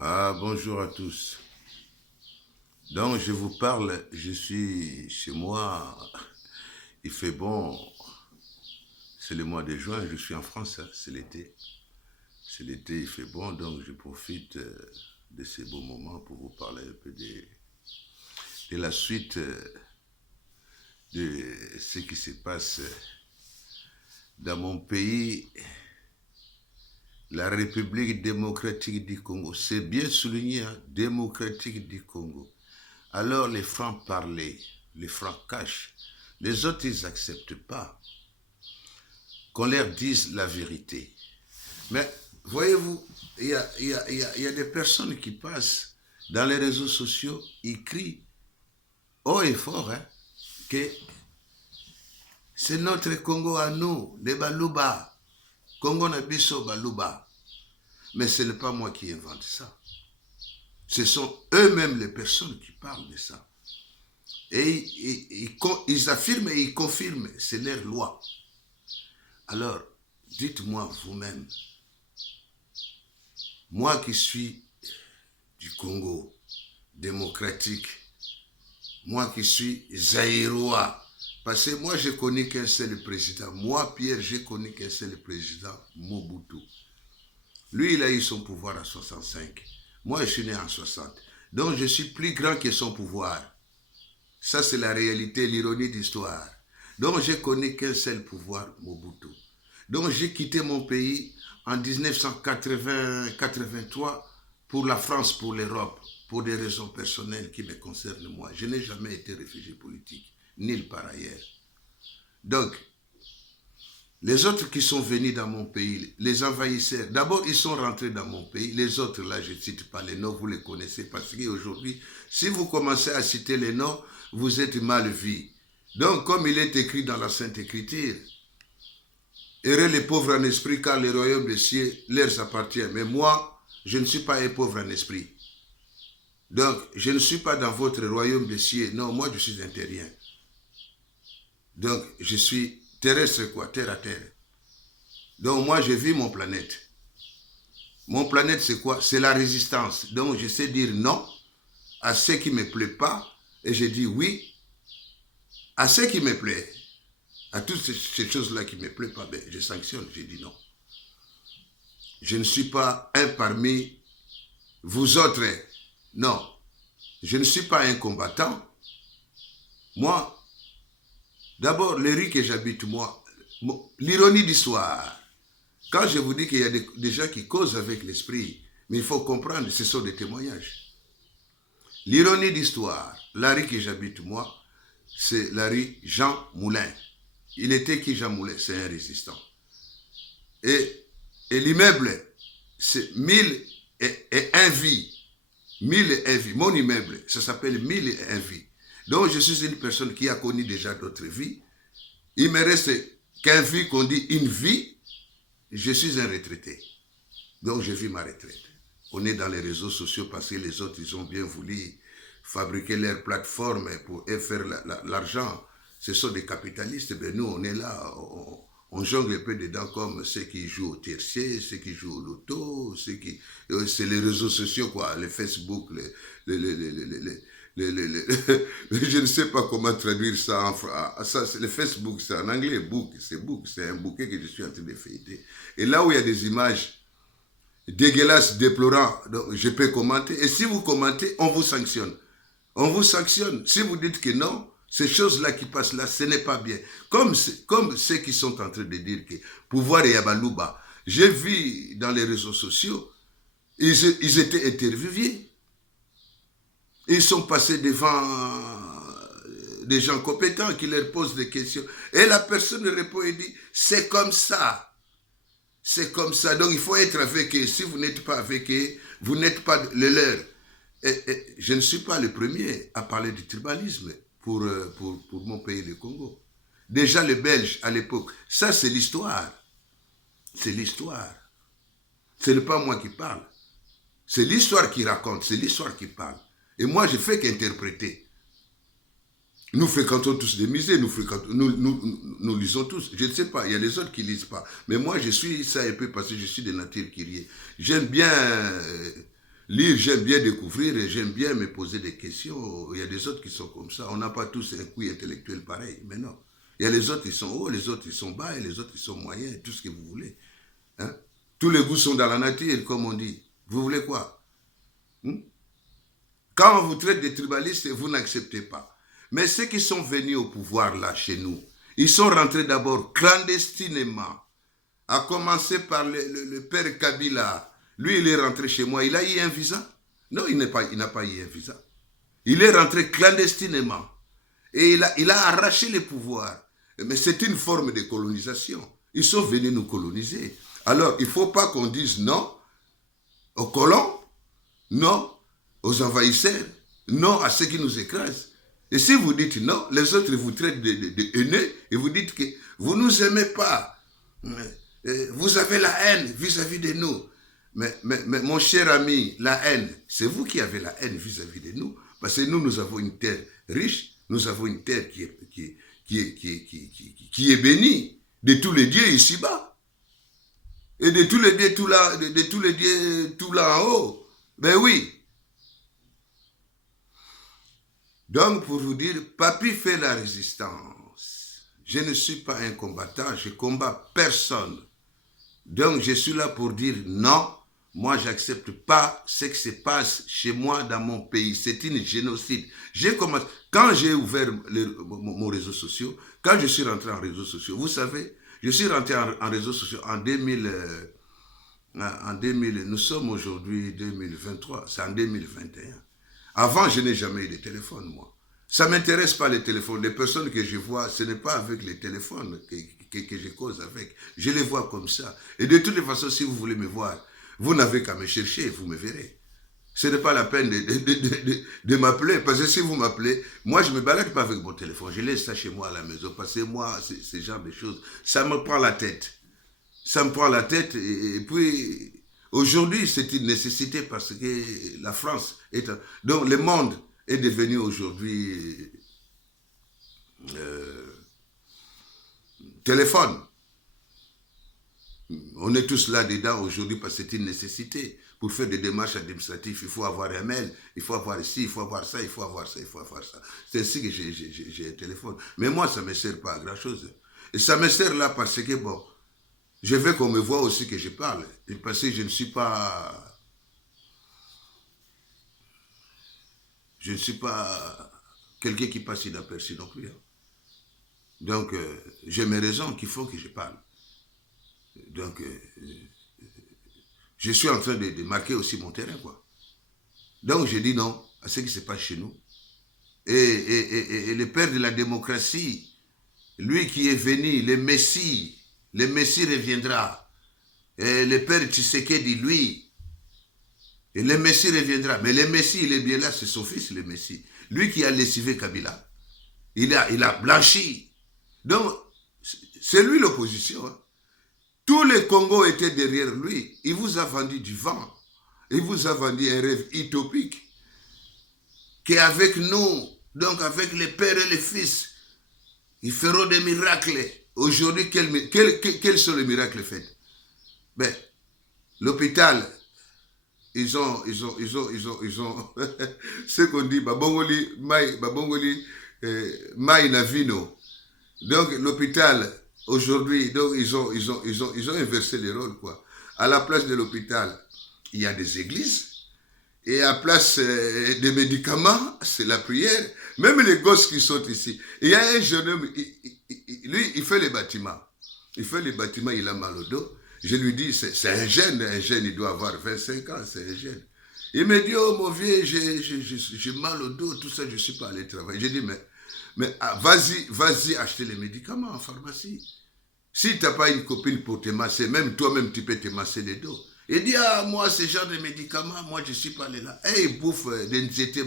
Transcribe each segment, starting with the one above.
Ah, bonjour à tous. Donc, je vous parle, je suis chez moi, il fait bon, c'est le mois de juin, je suis en France, hein, c'est l'été. C'est l'été, il fait bon, donc je profite de ces beaux moments pour vous parler un peu de la suite de ce qui se passe dans mon pays, la République démocratique du Congo. C'est bien souligné, hein, démocratique du Congo. Alors les francs parlent, les francs cachent. Les autres, ils n'acceptent pas qu'on leur dise la vérité. Mais voyez-vous, il y a des personnes qui passent dans les réseaux sociaux, ils crient haut et fort hein, que c'est notre Congo à nous, les Baluba. Congo Nabiso Baluba. Mais ce n'est pas moi qui invente ça. Ce sont eux-mêmes les personnes qui parlent de ça. Et ils affirment et ils confirment, c'est leur loi. Alors, dites-moi vous-même, moi qui suis du Congo démocratique, moi qui suis zaïrois, parce que moi je connais qu'un seul président, moi Pierre, je connais qu'un seul président, Mobutu. Lui, il a eu son pouvoir à 65. Moi, je suis né en 60. Donc, je suis plus grand que son pouvoir. Ça, c'est la réalité, l'ironie d'histoire. Donc, je connais qu'un seul pouvoir, Mobutu. Donc, j'ai quitté mon pays en 1980-83 pour la France, pour l'Europe, pour des raisons personnelles qui me concernent moi. Je n'ai jamais été réfugié politique, nulle part ailleurs. Donc, les autres qui sont venus dans mon pays, les envahisseurs, d'abord ils sont rentrés dans mon pays, les autres là je ne cite pas les noms, vous les connaissez parce qu'aujourd'hui, si vous commencez à citer les noms, vous êtes mal vu. Donc comme il est écrit dans la Sainte Écriture, heureux les pauvres en esprit car le royaume des cieux leur appartient. Mais moi, je ne suis pas un pauvre en esprit. Donc je ne suis pas dans votre royaume des cieux, non, moi je suis un terrien. Donc je suis terrestre quoi, terre à terre. Donc moi, je vis mon planète. Mon planète, c'est quoi? C'est la résistance. Donc je sais dire non à ce qui ne me plaît pas et je dis oui à ce qui me plaît. À toutes ces choses-là qui ne me plaisent pas, ben, je sanctionne, je dis non. Je ne suis pas un parmi vous autres. Non, je ne suis pas un combattant. Moi, d'abord, le riz que j'habite, moi, l'ironie d'histoire. Quand je vous dis qu'il y a des gens qui causent avec l'esprit, mais il faut comprendre, ce sont des témoignages. L'ironie d'histoire, la rue que j'habite moi, c'est la rue Jean Moulin. Il était qui Jean Moulin? C'est un résistant. Et l'immeuble, c'est 1001 vies. 1001 vies. Mon immeuble, ça s'appelle 1001 vies. Donc je suis une personne qui a connu déjà d'autres vies. Il me reste qu'un vie qu'on dit une vie. Je suis un retraité. Donc je vis ma retraite. On est dans les réseaux sociaux parce que les autres, ils ont bien voulu fabriquer leur plateforme pour faire l'argent. Ce sont des capitalistes. Ben nous, on est là, on jongle un peu dedans comme ceux qui jouent au tiercé, ceux qui jouent au loto, c'est les réseaux sociaux, quoi, les Facebook, je ne sais pas comment traduire ça en français. Le Facebook, c'est en anglais, book, c'est un bouquet que je suis en train de feuilleter. Et là où il y a des images dégueulasse, déplorant, donc je peux commenter. Et si vous commentez, on vous sanctionne. On vous sanctionne. Si vous dites que non, ces choses-là qui passent là, ce n'est pas bien. Comme ceux qui sont en train de dire que pouvoir et Yabalouba, j'ai vu dans les réseaux sociaux, ils étaient interviewés. Ils sont passés devant des gens compétents qui leur posent des questions. Et la personne répond et dit, c'est comme ça. C'est comme ça. Donc il faut être avec eux. Si vous n'êtes pas avec eux, vous n'êtes pas le leur. Et je ne suis pas le premier à parler du tribalisme pour mon pays, le Congo. Déjà les Belges à l'époque. Ça, c'est l'histoire. C'est l'histoire. Ce n'est pas moi qui parle. C'est l'histoire qui raconte. C'est l'histoire qui parle. Et moi, je ne fais qu'interpréter. Nous fréquentons tous des musées, nous lisons tous. Je ne sais pas, il y a les autres qui ne lisent pas. Mais moi, je suis ça un peu parce que je suis de nature curieuse. J'aime bien Lire, j'aime bien découvrir et j'aime bien me poser des questions. Il y a des autres qui sont comme ça. On n'a pas tous un couille intellectuel pareil, mais non. Il y a les autres, ils sont hauts, les autres, ils sont bas, et les autres, ils sont moyens, tout ce que vous voulez. Hein? Tous les goûts sont dans la nature, comme on dit. Vous voulez quoi? Quand on vous traite de tribalistes, vous n'acceptez pas. Mais ceux qui sont venus au pouvoir là, chez nous, ils sont rentrés d'abord clandestinement, à commencer par le père Kabila. Lui, il est rentré chez moi. Il a eu un visa? Non, il n'a pas eu un visa. Il est rentré clandestinement. Et il a arraché le pouvoir. Mais c'est une forme de colonisation. Ils sont venus nous coloniser. Alors, il ne faut pas qu'on dise non aux colons, non aux envahisseurs, non à ceux qui nous écrasent. Et si vous dites non, les autres vous traitent de haineux et vous dites que vous ne nous aimez pas. Vous avez la haine vis-à-vis de nous. Mais mon cher ami, la haine, c'est vous qui avez la haine vis-à-vis de nous. Parce que nous avons une terre riche, nous avons une terre qui est bénie de tous les dieux ici-bas. Et de tous les dieux tout là, de tous les dieux tout là en haut. Ben oui. Donc, pour vous dire, Papy fait la résistance. Je ne suis pas un combattant, je combats personne. Donc, je suis là pour dire non, moi, je n'accepte pas ce qui se passe chez moi dans mon pays. C'est une génocide. Quand j'ai ouvert mon réseau social, quand je suis rentré en réseaux sociaux, vous savez, je suis rentré en réseaux sociaux en 2000, nous sommes aujourd'hui 2023, c'est en 2021. Avant, je n'ai jamais eu de téléphone, moi. Ça ne m'intéresse pas les téléphones. Les personnes que je vois, ce n'est pas avec les téléphones que je cause avec. Je les vois comme ça. Et de toutes les façons, si vous voulez me voir, vous n'avez qu'à me chercher, vous me verrez. Ce n'est pas la peine de m'appeler. Parce que si vous m'appelez, moi, je ne me balade pas avec mon téléphone. Je laisse ça chez moi à la maison. Parce que moi, ce genre de choses, ça me prend la tête. Ça me prend la tête. Et puis, aujourd'hui, c'est une nécessité parce que la France est... Donc, le monde est devenu aujourd'hui téléphone. On est tous là-dedans aujourd'hui parce que c'est une nécessité. Pour faire des démarches administratives, il faut avoir un mail, il faut avoir ci, il faut avoir ça, il faut avoir ça, il faut avoir ça. C'est ainsi que j'ai un téléphone. Mais moi, ça ne me sert pas à grand-chose. Et ça me sert là parce que, bon, je veux qu'on me voit aussi que je parle. Et parce que je ne suis pas... Je ne suis pas quelqu'un qui passe inaperçu non plus. Donc, j'ai mes raisons qui font que je parle. Donc, je suis en train de marquer aussi mon terrain, quoi. Donc, je dis non à ce qui se passe chez nous. Et le père de la démocratie, lui qui est venu, le Messie reviendra. Et le père Tshisekedi, lui, et le Messie reviendra. Mais le Messie, il est bien là, c'est son fils, le Messie. Lui qui a lessivé Kabila, il a blanchi. Donc, c'est lui l'opposition. Hein. Tous les Congos étaient derrière lui. Il vous a vendu du vent. Il vous a vendu un rêve utopique. Qu'avec nous, donc avec les pères et les fils, ils feront des miracles. Aujourd'hui, quels sont les miracles faits? Ben, l'hôpital, ils ont ce qu'on dit, babongoli, mai navino. Donc, l'hôpital, aujourd'hui, donc ils ont inversé les rôles, quoi. À la place de l'hôpital, il y a des églises. Et à la place des médicaments, c'est la prière. Même les gosses qui sont ici. Il y a un jeune homme, lui, il fait les bâtiments. Il fait les bâtiments, il a mal au dos. Je lui dis, c'est un jeune, il doit avoir 25 ans, c'est un jeune. Il me dit, oh mon vieux, j'ai mal au dos, tout ça, je ne suis pas allé travailler. J'ai dit, mais vas-y acheter les médicaments en pharmacie. Si tu n'as pas une copine pour te masser, même toi-même, tu peux te masser les dos. Il dit, ah, moi, ce genre de médicaments, moi, je ne suis pas allé là. Et il bouffe des nzete,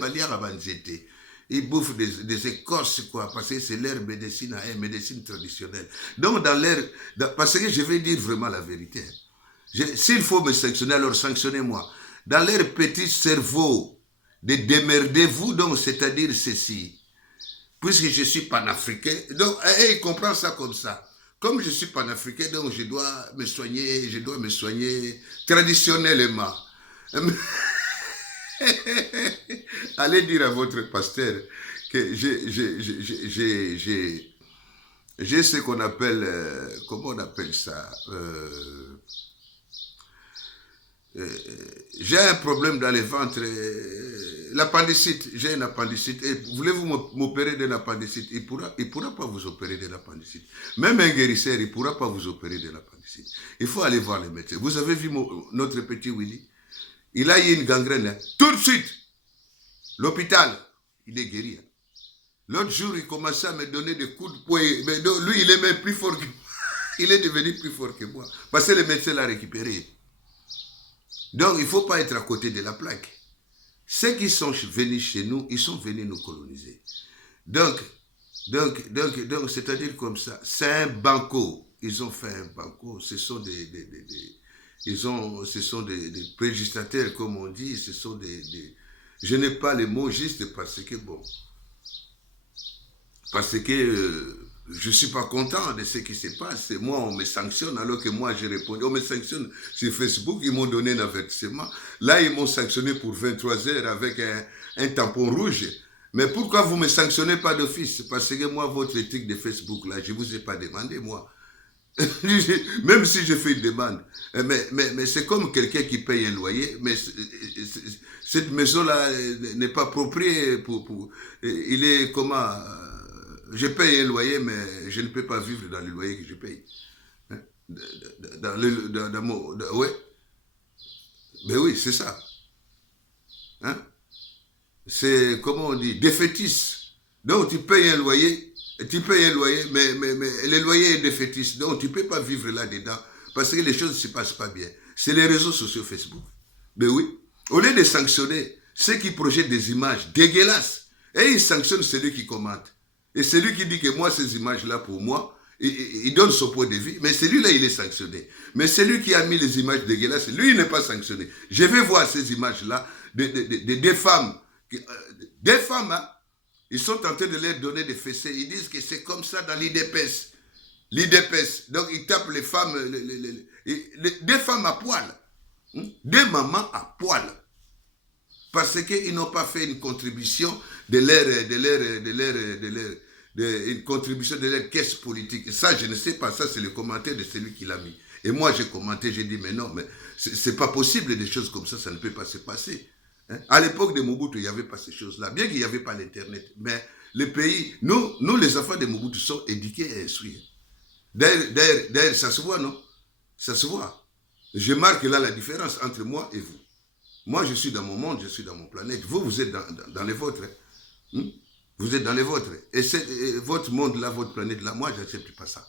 il bouffe des écorces, quoi, parce que c'est leur médecine, médecine traditionnelle. Donc, parce que je vais dire vraiment la vérité. S'il faut me sanctionner, alors sanctionnez-moi. Dans leur petit cerveau, de démerdez-vous, donc, c'est-à-dire ceci. Puisque je suis panafricain, donc, il comprend ça comme ça. Comme je suis panafricain, donc je dois me soigner traditionnellement. Allez dire à votre pasteur que j'ai ce qu'on appelle, comment on appelle ça j'ai un problème dans les ventres, l'appendicite, j'ai un appendicite, et voulez-vous m'opérer d'un appendicite? Il pourra pas vous opérer d'un appendicite. Même un guérisseur, il pourra pas vous opérer d'un appendicite. Il faut aller voir les médecins. Vous avez vu notre petit Willy? Il a eu une gangrène, hein. Tout de suite, l'hôpital, il est guéri. Hein. L'autre jour, il commençait à me donner des coups de poing. Mais lui, il est même plus fort que moi. Il est devenu plus fort que moi. Parce que le médecin l'a récupéré. Donc, il ne faut pas être à côté de la plaque. Ceux qui sont venus chez nous, ils sont venus nous coloniser. Donc c'est-à-dire comme ça. C'est un banco. Ils ont fait un banco. Ce sont des législateurs, comme on dit. Ce sont je n'ai pas les mots juste parce que, bon, parce que je ne suis pas content de ce qui se passe. Moi, on me sanctionne alors que moi, j'ai répondu. On me sanctionne sur Facebook, ils m'ont donné un avertissement. Là, ils m'ont sanctionné pour 23 heures avec un tampon rouge. Mais pourquoi vous ne me sanctionnez pas d'office? Parce que moi, votre éthique de Facebook, là, je ne vous ai pas demandé, moi. Même si je fais une demande. Mais c'est comme quelqu'un qui paye un loyer, mais cette maison-là n'est pas appropriée il est comment... Je paye un loyer, mais je ne peux pas vivre dans le loyer que je paye. Hein? Ouais. Mais oui, c'est ça. Hein? C'est, comment on dit, défaitiste. Donc, tu payes un loyer, mais le loyer est défaitiste. Donc, tu ne peux pas vivre là-dedans parce que les choses ne se passent pas bien. C'est les réseaux sociaux Facebook. Mais oui. Au lieu de sanctionner ceux qui projettent des images dégueulasses, et ils sanctionnent celui qui commente. Et celui qui dit que moi, ces images-là, pour moi, il donne son point de vue, mais celui-là, il est sanctionné. Mais celui qui a mis les images dégueulasses, lui, il n'est pas sanctionné. Je vais voir ces images-là des femmes. Des femmes, hein, ils sont en train de leur donner des fessées. Ils disent que c'est comme ça dans l'IDPS. L'IDPS. Donc, ils tapent les femmes, des femmes à poil. Des mamans à poil. Parce qu'ils n'ont pas fait une contribution une contribution de leur caisse politique. Et ça, je ne sais pas, ça c'est le commentaire de celui qui l'a mis. Et moi, j'ai commenté, j'ai dit, mais non, mais c'est pas possible, des choses comme ça ne peut pas se passer. Hein? À l'époque de Mobutu, il n'y avait pas ces choses-là, bien qu'il n'y avait pas l'Internet. Mais le pays, nous, les enfants de Mobutu, sont éduqués et instruits. D'ailleurs, ça se voit, non? Ça se voit. Je marque là la différence entre moi et vous. Moi, je suis dans mon monde, je suis dans mon planète. Vous, vous êtes dans les vôtres. Hein? Vous êtes dans les vôtres. Et votre monde-là, votre planète-là, moi, je n'accepte pas ça.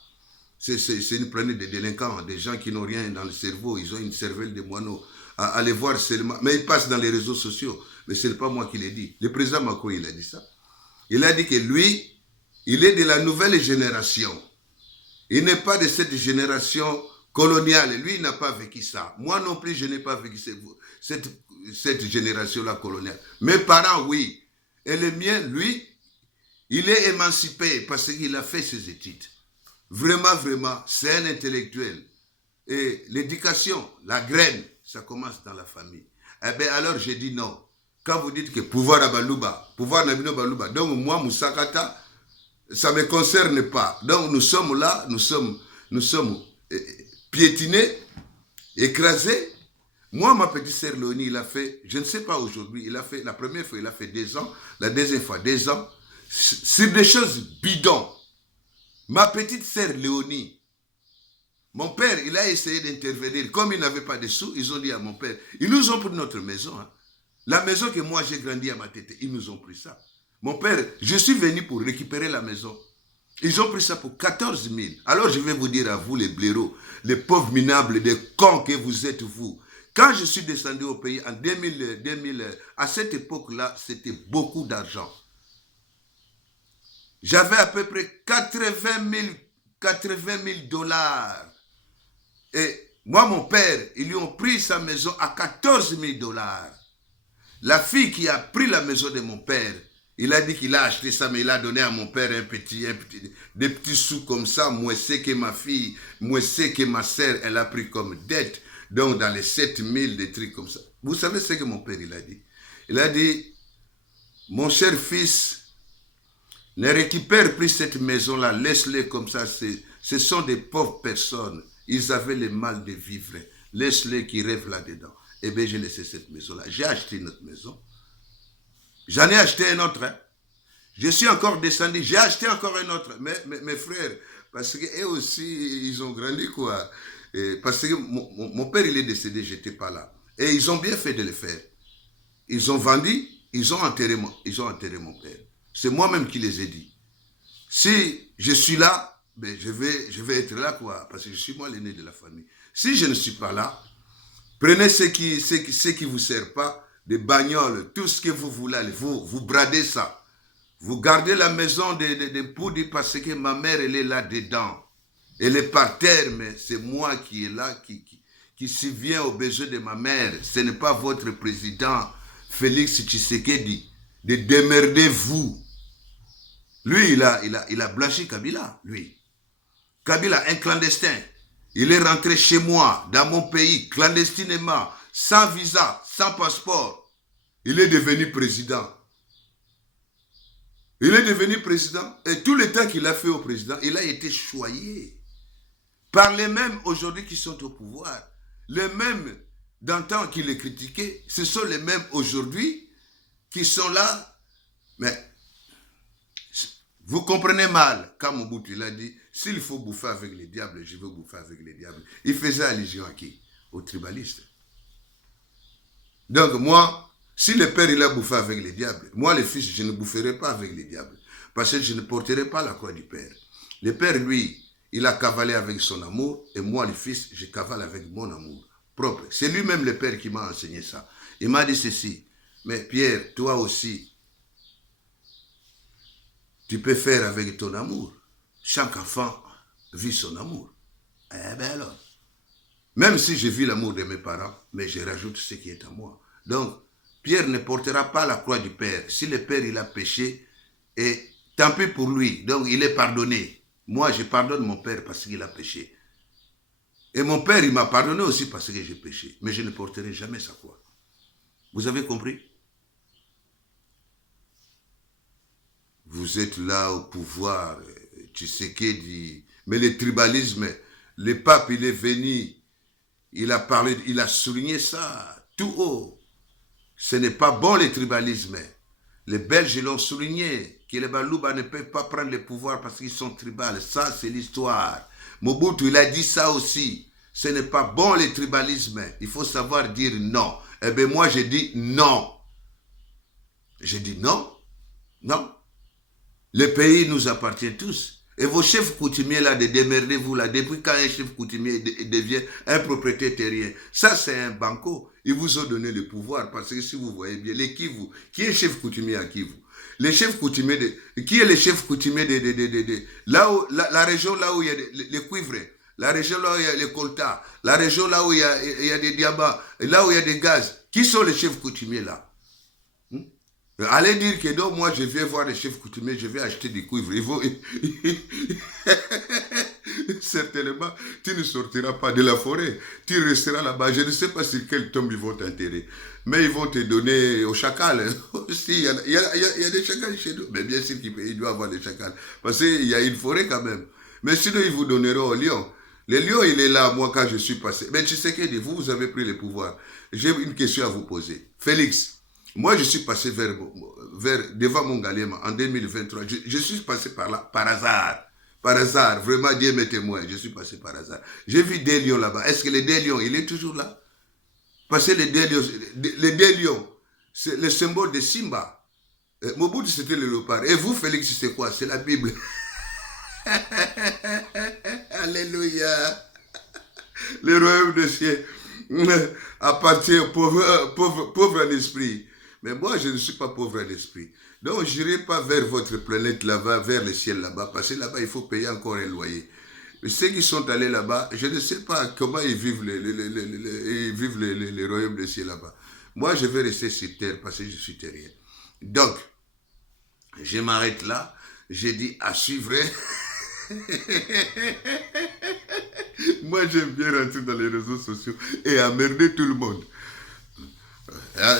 C'est une planète de délinquants, des gens qui n'ont rien dans le cerveau. Ils ont une cervelle de moineaux. À les voir seulement. Mais ils passent dans les réseaux sociaux. Mais ce n'est pas moi qui l'ai dit. Le président Macron, il a dit ça. Il a dit que lui, il est de la nouvelle génération. Il n'est pas de cette génération coloniale. Lui, il n'a pas vécu ça. Moi non plus, je n'ai pas vécu cette génération-là coloniale. Mes parents, oui. Et le mien, lui, il est émancipé parce qu'il a fait ses études. Vraiment, vraiment, c'est un intellectuel. Et l'éducation, la graine, ça commence dans la famille. Eh bien, alors, j'ai dit non. Quand vous dites que pouvoir à Balouba, pouvoir Nabino Balouba, donc moi, Moussakata, ça ne me concerne pas. Donc, nous sommes là, nous sommes piétinés, écrasés. Moi, ma petite sœur Léonie, il a fait, je ne sais pas aujourd'hui, il a fait, la première fois, il a fait 2 ans, la deuxième fois 2 ans, sur des choses bidons. Ma petite sœur Léonie, mon père, il a essayé d'intervenir. Comme il n'avait pas de sous, ils ont dit à mon père, ils nous ont pris notre maison. Hein. La maison que moi j'ai grandi à ma tête, ils nous ont pris ça. Mon père, je suis venu pour récupérer la maison. Ils ont pris ça pour 14 000. Alors je vais vous dire à vous les blaireaux, les pauvres minables, les cons que vous êtes vous. Quand je suis descendu au pays en 2000 à cette époque-là, c'était beaucoup d'argent. J'avais à peu près 80 000 dollars. Et moi, mon père, ils lui ont pris sa maison à 14 000 dollars. La fille qui a pris la maison de mon père, il a dit qu'il a acheté ça, mais il a donné à mon père des petits sous comme ça. Moi, c'est que ma fille, moi, c'est que ma sœur, elle a pris comme dette. Donc, dans les 7 000, des trucs comme ça. Vous savez ce que mon père, il a dit? Il a dit, mon cher fils, ne récupère plus cette maison-là, laisse-les comme ça. Ce sont des pauvres personnes. Ils avaient le mal de vivre. Laisse-les qui rêvent là-dedans. Eh bien, j'ai laissé cette maison-là. J'ai acheté une autre maison. J'en ai acheté une autre. Hein. Je suis encore descendu. J'ai acheté encore une autre. Mes frères, parce qu'eux aussi, ils ont grandi, quoi. Et parce que mon père, il est décédé, je n'étais pas là. Et ils ont bien fait de le faire. Ils ont vendu, ils ont enterré mon père. C'est moi-même qui les ai dit. Si je suis là, ben je vais être là, quoi, parce que je suis moi l'aîné de la famille. Si je ne suis pas là, prenez ce qui vous sert pas, des bagnoles, tout ce que vous voulez, vous bradez ça. Vous gardez la maison de Poudi parce que ma mère, elle est là-dedans. Elle est par terre, mais c'est moi qui est là, qui subvient aux besoins de ma mère. Ce n'est pas votre président, Félix Tshisekedi. De démerdez-vous. Lui, il a blanchi Kabila, lui. Kabila, un clandestin. Il est rentré chez moi, dans mon pays, clandestinement, sans visa, sans passeport. Il est devenu président. Il est devenu président. Et tout le temps qu'il a fait au président, il a été choyé par les mêmes aujourd'hui qui sont au pouvoir. Les mêmes d'antan qui les critiquaient, ce sont les mêmes aujourd'hui qui sont là. Mais vous comprenez mal, quand Mobutu il a dit, s'il faut bouffer avec les diables, je veux bouffer avec les diables. Il faisait allusion à qui? Aux tribalistes. Donc moi, si le père il a bouffé avec les diables, moi le fils, je ne boufferai pas avec les diables. Parce que je ne porterai pas la croix du père. Le père, lui, il a cavalé avec son amour, et moi le fils, je cavale avec mon amour propre. C'est lui-même le père qui m'a enseigné ça. Il m'a dit ceci, mais Pierre, toi aussi, tu peux faire avec ton amour. Chaque enfant vit son amour. Eh bien alors, même si je vis l'amour de mes parents, mais je rajoute ce qui est à moi. Donc, Pierre ne portera pas la croix du Père. Si le Père, il a péché, et tant pis pour lui. Donc, il est pardonné. Moi, je pardonne mon Père parce qu'il a péché. Et mon Père, il m'a pardonné aussi parce que j'ai péché. Mais je ne porterai jamais sa croix. Vous avez compris? Vous êtes là au pouvoir, Tshisekedi. Mais le tribalisme, le pape, il est venu, il a parlé, il a souligné ça tout haut. Ce n'est pas bon le tribalisme. Les Belges l'ont souligné, que les Balouba ne peuvent pas prendre le pouvoir parce qu'ils sont tribales. Ça, c'est l'histoire. Mobutu, il a dit ça aussi. Ce n'est pas bon le tribalisme. Il faut savoir dire non. Eh bien, moi, j'ai dit non. J'ai dit non. Non. Le pays nous appartient tous. Et vos chefs coutumiers là, de démerdez-vous là, depuis quand un chef coutumier devient un propriétaire terrien, ça c'est un banco. Ils vous ont donné le pouvoir parce que si vous voyez bien, les Kivu, qui est chef coutumier à Kivu? Les chefs coutumiers qui est le chef coutumier là où, la région là où il y a les cuivres, la région là où il y a les coltas, la région là où il y a des diamants, là où il y a des gaz. Qui sont les chefs coutumiers là? Allez dire que non, moi je viens voir les chefs coutumiers, je vais acheter des cuivres. Ils vont... Certainement, tu ne sortiras pas de la forêt. Tu resteras là-bas. Je ne sais pas sur quelle tombe ils vont t'enterrer. Mais ils vont te donner aux chacals. Aussi, il y a des chacals chez nous. Mais bien sûr qu'il doit y avoir des chacals. Parce qu'il y a une forêt quand même. Mais sinon, ils vous donneront au lion. Le lion, il est là, moi, quand je suis passé. Mais tu sais que vous avez pris le pouvoir. J'ai une question à vous poser. Félix, moi, je suis passé devant Mongalema en 2023. Je suis passé par là, par hasard. Par hasard, vraiment, Dieu m'est témoin. Je suis passé par hasard. J'ai vu des lions là-bas. Est-ce que le des lions, il est toujours là? Parce que le des lions, c'est le symbole de Simba. Mobutu, c'était le léopard. Et vous, Félix, c'est quoi? C'est la Bible. Alléluia. Le royaume des cieux appartient aux pauvres en esprit. Mais moi, je ne suis pas pauvre en esprit. Donc, je n'irai pas vers votre planète là-bas, vers le ciel là-bas, parce que là-bas, il faut payer encore un loyer. Mais ceux qui sont allés là-bas, je ne sais pas comment ils vivent le royaume des cieux là-bas. Moi, je vais rester sur terre parce que je suis terrien. Donc, je m'arrête là. J'ai dit à suivre. Moi, j'aime bien rentrer dans les réseaux sociaux et emmerder tout le monde.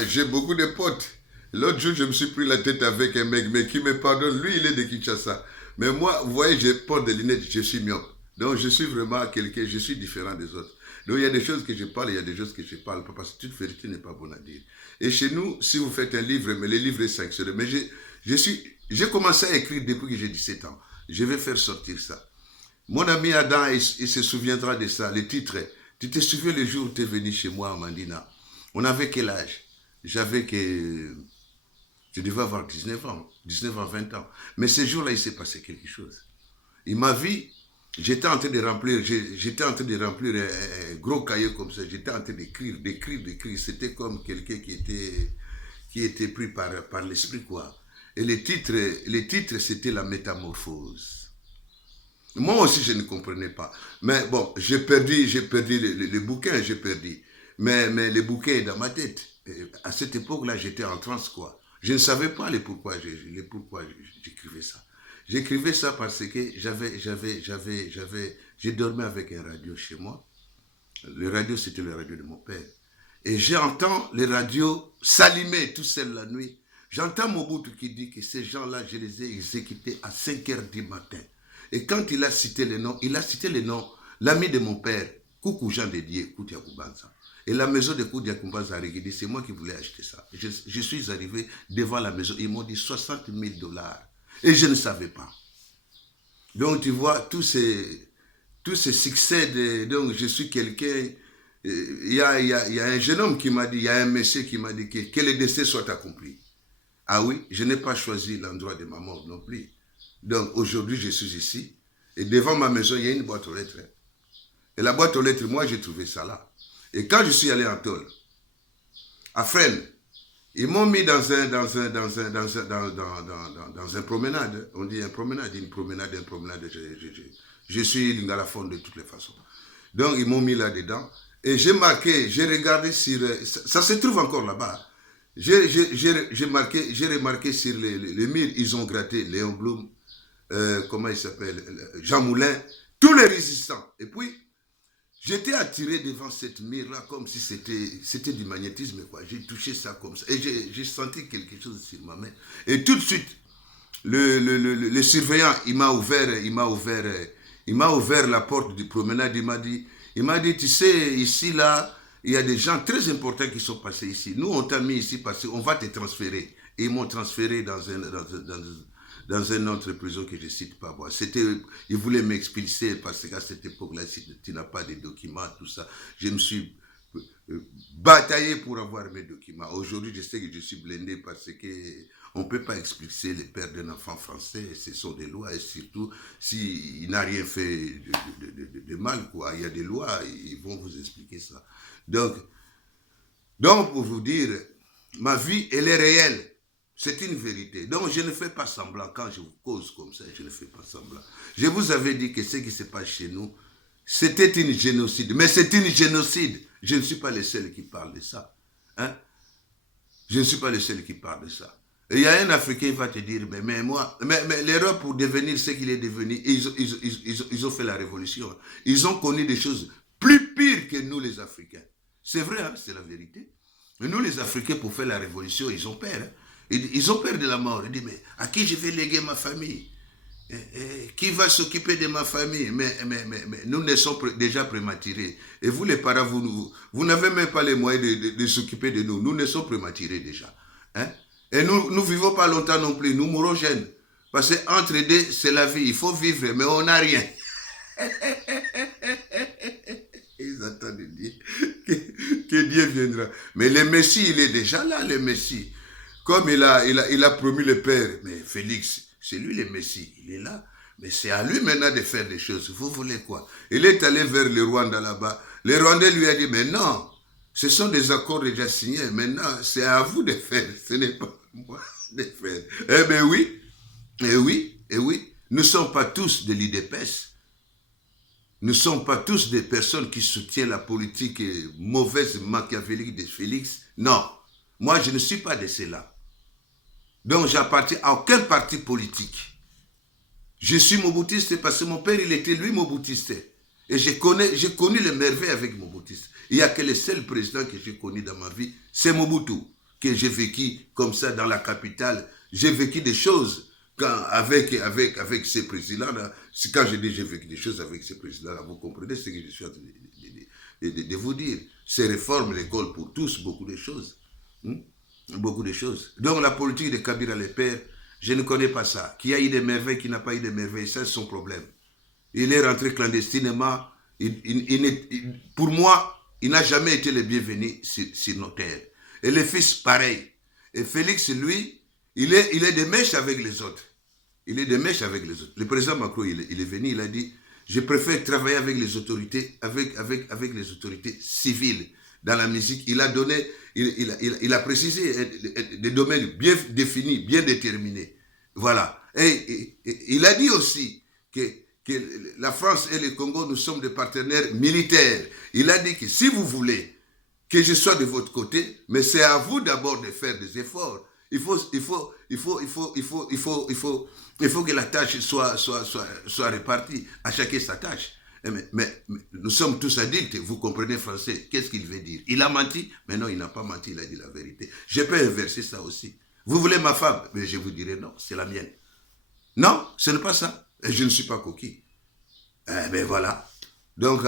J'ai beaucoup de potes. L'autre jour, je me suis pris la tête avec un mec, mais qui me pardonne. Lui, il est de Kinshasa. Mais moi, vous voyez, je porte des lunettes, je suis myope. Donc, je suis vraiment quelqu'un, je suis différent des autres. Donc, il y a des choses que je parle, il y a des choses que je ne parle pas, parce que toute vérité n'est pas bonne à dire. Et chez nous, si vous faites un livre, mais le livre est sanctionné. Mais j'ai commencé à écrire depuis que j'ai 17 ans. Je vais faire sortir ça. Mon ami Adam, il se souviendra de ça. Le titre, tu te souviens le jour où tu es venu chez moi à Mandina? On avait quel âge? J'avais que... Je devais avoir 19 ans, 19 à 20 ans. Mais ce jour-là, il s'est passé quelque chose. Il m'a vu, j'étais en train de remplir un gros cahier comme ça. J'étais en train d'écrire. C'était comme quelqu'un qui était pris par l'esprit, quoi. Et le titre, c'était La Métamorphose. Moi aussi, je ne comprenais pas. Mais bon, j'ai perdu le bouquin, j'ai perdu. Mais le bouquin est dans ma tête. Et à cette époque-là, j'étais en transe, quoi. Je ne savais pas les pourquoi j'écrivais ça. J'écrivais ça parce que j'ai dormi avec un radio chez moi. Le radio, c'était le radio de mon père. Et j'entends les radios s'allumer tout seul la nuit. J'entends Mobutu qui dit que ces gens-là, je les ai exécutés à 5 heures du matin. Et quand il a cité les noms, l'ami de mon père, Koukou Jean Dédié, Koutia Koubanza. Et la maison de Koutia Koubanza a regardé, c'est moi qui voulais acheter ça. Je suis arrivé devant la maison, ils m'ont dit 60 000 $. Et je ne savais pas. Donc tu vois, tous ces succès, donc je suis quelqu'un, il y a un jeune homme qui m'a dit, il y a un monsieur qui m'a dit que le décès soit accompli. Ah oui, je n'ai pas choisi l'endroit de ma mort non plus. Donc aujourd'hui, je suis ici. Et devant ma maison, il y a une boîte aux lettres. Et la boîte aux lettres, moi, j'ai trouvé ça là. Et quand je suis allé en tôle, à Fresnes, ils m'ont mis dans un promenade. On dit une promenade. Je suis lingalaphone de toutes les façons. Donc, ils m'ont mis là-dedans. Et j'ai regardé sur... Ça se trouve encore là-bas. J'ai remarqué sur les murs, ils ont gratté Léon Blum, comment il s'appelle, Jean Moulin, tous les résistants. Et puis, j'étais attiré devant cette mire-là comme si c'était du magnétisme, quoi. J'ai touché ça comme ça. Et j'ai senti quelque chose sur ma main. Et tout de suite, le surveillant, il m'a ouvert la porte du promenade. Il m'a dit, tu sais, ici, là, il y a des gens très importants qui sont passés ici. Nous, on t'a mis ici parce qu'on va te transférer. Et ils m'ont transféré dans une autre prison que je ne cite pas. Bon, ils voulaient m'expulser parce qu'à cette époque-là, si tu n'as pas de documents, tout ça, je me suis bataillé pour avoir mes documents. Aujourd'hui, je sais que je suis blindé parce qu'on ne peut pas expulser les pères d'un enfant français. Ce sont des lois et surtout, s'il n'a rien fait de mal, quoi. Il y a des lois, ils vont vous expliquer ça. Donc, pour vous dire, ma vie, elle est réelle. C'est une vérité. Donc, je ne fais pas semblant. Quand je vous cause comme ça, je ne fais pas semblant. Je vous avais dit que ce qui se passe chez nous, c'était une génocide. Mais c'est une génocide. Je ne suis pas le seul qui parle de ça. Hein? Je ne suis pas le seul qui parle de ça. Et il y a un Africain qui va te dire, mais l'Europe, pour devenir ce qu'il est devenu, ils ont fait la révolution. Ils ont connu des choses plus pires que nous, les Africains. C'est vrai, hein? C'est la vérité. Mais nous, les Africains, pour faire la révolution, ils ont peur. Hein? Ils ont peur de la mort. Ils disent, mais à qui je vais léguer ma famille? Qui va s'occuper de ma famille? Mais nous ne sommes déjà prématurés. Et vous, les parents, vous n'avez même pas les moyens de s'occuper de nous. Nous ne sommes prématurés déjà. Hein? Et nous ne vivons pas longtemps non plus. Nous mourrons jeunes. Parce qu'entre deux, c'est la vie. Il faut vivre, mais on n'a rien. Ils attendent Dieu. Que Dieu viendra. Mais le Messie, il est déjà là, le Messie. Comme il a promis le Père, mais Félix, c'est lui le Messie, il est là. Mais c'est à lui maintenant de faire des choses. Vous voulez quoi? Il est allé vers le Rwanda là-bas. Le Rwandais lui a dit, mais non, ce sont des accords déjà signés. Maintenant, c'est à vous de faire. Ce n'est pas à moi de faire. Eh bien oui, nous ne sommes pas tous de l'IDPS. Nous ne sommes pas tous des personnes qui soutiennent la politique mauvaise, machiavélique de Félix. Non, moi je ne suis pas de cela. Donc, j'appartiens à aucun parti politique. Je suis mobutiste parce que mon père, il était lui mobutiste. Et j'ai connu les merveilles avec Mobutu. Il n'y a que le seul président que j'ai connu dans ma vie, c'est Mobutu. que j'ai vécu comme ça dans la capitale. J'ai vécu des choses avec ces présidents-là. Quand je dis j'ai vécu des choses avec ces présidents-là, vous comprenez ce que je suis en train de vous dire. Ces réformes, l'école pour tous, beaucoup de choses. Beaucoup de choses. Donc la politique de Kabila le père, je ne connais pas ça. Qui a eu des merveilles, qui n'a pas eu des merveilles, ça c'est son problème. Il est rentré clandestinement. Pour moi, il n'a jamais été le bienvenu sur nos terres. Et le fils, pareil. Et Félix, lui, il est de mèche avec les autres. Il est de mèche avec les autres. Le président Macron, il est venu, il a dit, je préfère travailler avec les autorités, avec les autorités civiles dans la musique. Il a donné, il a précisé des domaines bien définis, bien déterminés. Voilà. Et il a dit aussi que la France et le Congo, nous sommes des partenaires militaires. Il a dit que si vous voulez que je sois de votre côté, mais c'est à vous d'abord de faire des efforts. Il faut que la tâche soit répartie, à chacun sa tâche. Mais nous sommes tous adultes, vous comprenez français, qu'est-ce qu'il veut dire? Il a menti, mais non, il n'a pas menti, il a dit la vérité. Je peux inverser ça aussi. Vous voulez ma femme? Mais je vous dirai non, c'est la mienne. Non, ce n'est pas ça. Et je ne suis pas coquille. Ben voilà. Donc,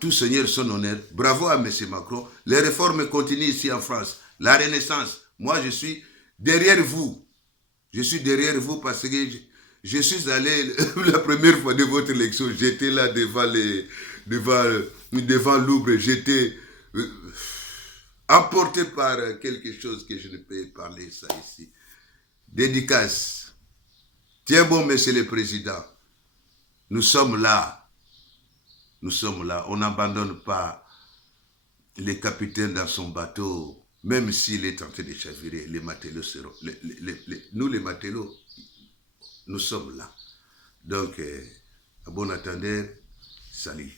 tout seigneur son honneur. Bravo à M. Macron. Les réformes continuent ici en France. La Renaissance. Moi, je suis derrière vous. Je suis derrière vous parce que je suis allé la première fois de votre élection. J'étais là devant Louvre. J'étais emporté par quelque chose que je ne peux parler ça ici. Dédicace. Tiens bon, monsieur le président. Nous sommes là. Nous sommes là. On n'abandonne pas les capitaines dans son bateau, même s'il est en train de chavirer. Les matelots seront. Nous, les matelots, nous sommes là. Donc, à bon attendeur, salut.